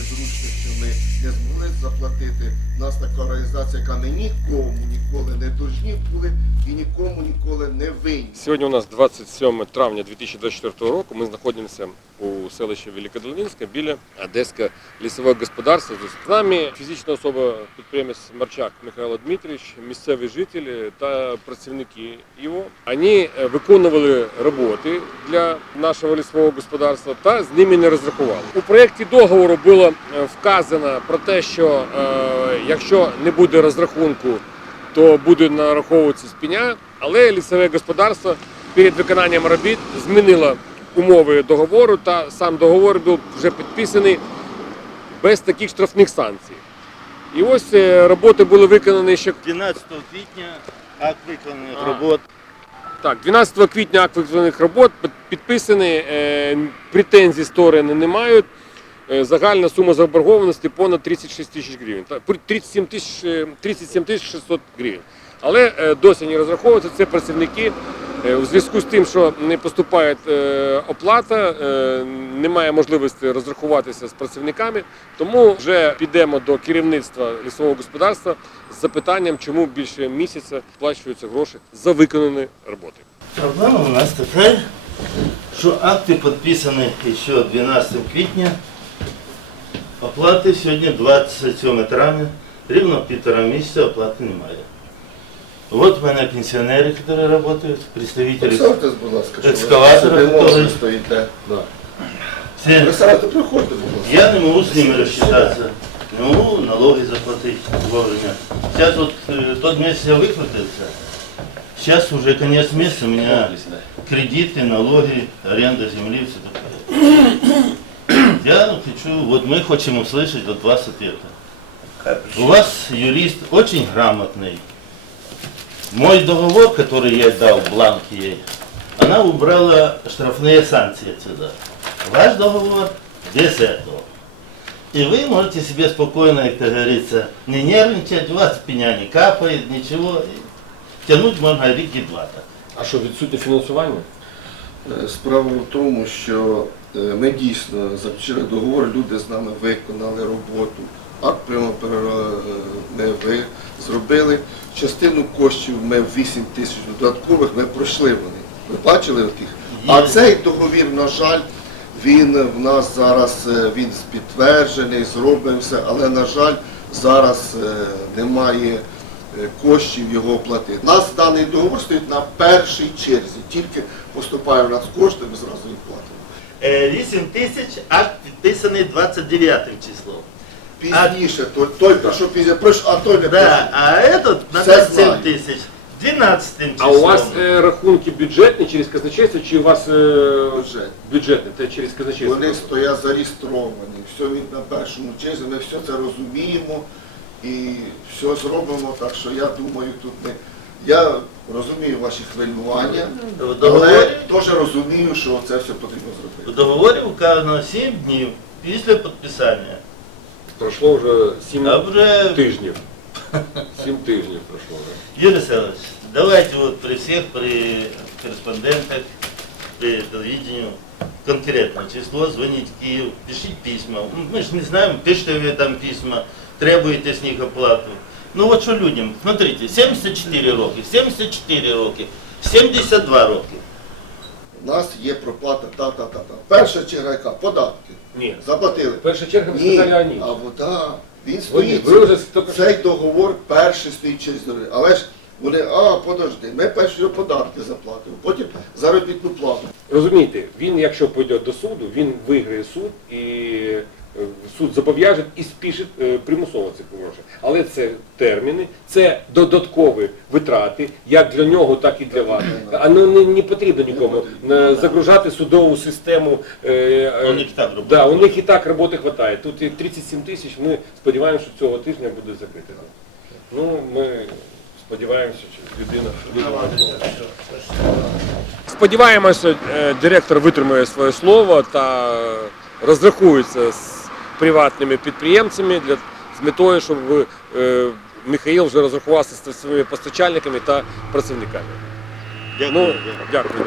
незручно, що ми не змогли заплатити. У нас така організація, яка ми нікому ніколи не должні були і нікому ніколи не винні. Сьогодні у нас 27 травня 2024 року. Ми знаходимося у селищі Великодолинське біля Одеського лісового господарства. З нами фізична особа, підприємець Марчак Михайло Дмитрович, місцеві жителі та працівники його. Вони е, виконували роботи для нашого лісового господарства та з ними не розрахували. У проєкті договору було е, вказано про те, що е, якщо не буде розрахунку то буде нараховуватися з пеня, але лісове господарство перед виконанням робіт змінило умови договору, та сам договор був вже підписаний без таких штрафних санкцій. І ось е, роботи були виконані ще 12 квітня акт виконаних А. робот. так, 12 квітня акт виконаних робот під- підписаний, е, претензій сторони не мають. Е, Загальна сума заборгованості понад 36 тисяч гривень. 37 тисяч е, 37 тисяч 600 гривень. Але досі не розраховуються. Це працівники. Е, У зв'язку з тим, що не поступає е, оплата, е, немає можливості розрахуватися з працівниками, тому вже підемо до керівництва лісового господарства з запитанням, чому більше місяця сплачуються гроші за виконані роботи. Проблема у нас така, що акти підписані ще 12 квітня, оплати сьогодні 27 травня, рівно півтора місяця оплати немає. От в мене пенсіонери, які працюють, представники. Представтесь, будь ласка, що ви Екскаватора, собі який- можете стоїте. Да. Все. Представте, приходьте, будь ласка. Я не можу з ними розчитатися. Не можу налоги заплатити вовремя. Сейчас вот э, тот месяц я выкрутился. Сейчас уже конец месяца, у меня кредиты, налоги, аренда земли, все такое. Я хочу, вот мы хотим услышать от вас ответа. У вас юрист очень грамотный. Мой договор, который я дал, бланк ей, она убрала штрафные санкции отсюда. Ваш договор без этого. И вы можете себе спокойно, как говорится, не нервничать, у вас пеня не капает, ничего. И Тянуть можно рики два так. А що відсутнє фінансування? Е, Справа в тому, що е, ми дійсно заключили договор, люди з нами виконали роботу. Акт прямо ми ви зробили. Частину коштів ми 8 тисяч додаткових ми пройшли вони. Ви бачили їх? А цей договір, на жаль, він в нас зараз е, він підтверджений, зроблений все, але на жаль, зараз е, немає е, коштів його оплатити. У нас даний договор стоїть на першій черзі. Тільки поступає в нас кошти, ми зразу їх платимо. 8 тисяч, акт підписаний 29 числом. Пізніше, той, той про що пізніше, а той не Да, а этот на Все 27 знаю. тисяч. 12 числом. А у вас е, рахунки бюджетні через казначейство, чи у вас е, Бюджет. бюджетні, це через казначейство? Вони стоять зареєстровані, все він на першому черзі, ми все це розуміємо і все зробимо, так що я думаю, тут не. Я розумію ваші хвилювання, В але договорі, теж розумію, що це все потрібно в зробити. договорі вказано 7 днів після підписання. прошло уже сім а вже... тижнів. Сім тижнів пройшло. вже. Юрій Васильович, давайте от при всіх, при кореспондентах, при телевиденню конкретно число, дзвоніть в Київ, пишіть письма. Ми ж не знаємо, пишете ви там письма, требуєте з них оплату. Ну от що людям, смотрите, 74 роки, 74 роки, 72 роки. У нас є проплата та-та-та-та. Перша черга яка? Податки. Ні. Заплатили. Перша черга ви Ні, сказали ані. а вода, він стоїть. ви вже тільки що- Цей договор перший стоїть через дороги. Але ж вони, а, подожди, ми перші податки заплатимо, потім заробітну плату. Розумієте, він, якщо пойде до суду, він виграє суд і суд зобов'яже і спішить е, примусово ці гроші. Але це терміни, це додаткові витрати, як для нього, так і для вас. А ну не, не потрібно нікому е, загружати судову систему. е, е, У них і так роботи да, у них і так роботи вистачає. Тут і 37 тисяч. Ми сподіваємося, що цього тижня буде закрите. Ну, ми сподіваємося, що людина людина. Сподіваємося, е, директор витримує своє слово та розрахується з приватними підприємцями для з метою, щоб е, Михаїл вже розрахувався з своїми постачальниками та працівниками. Дякую. Ну, дякую.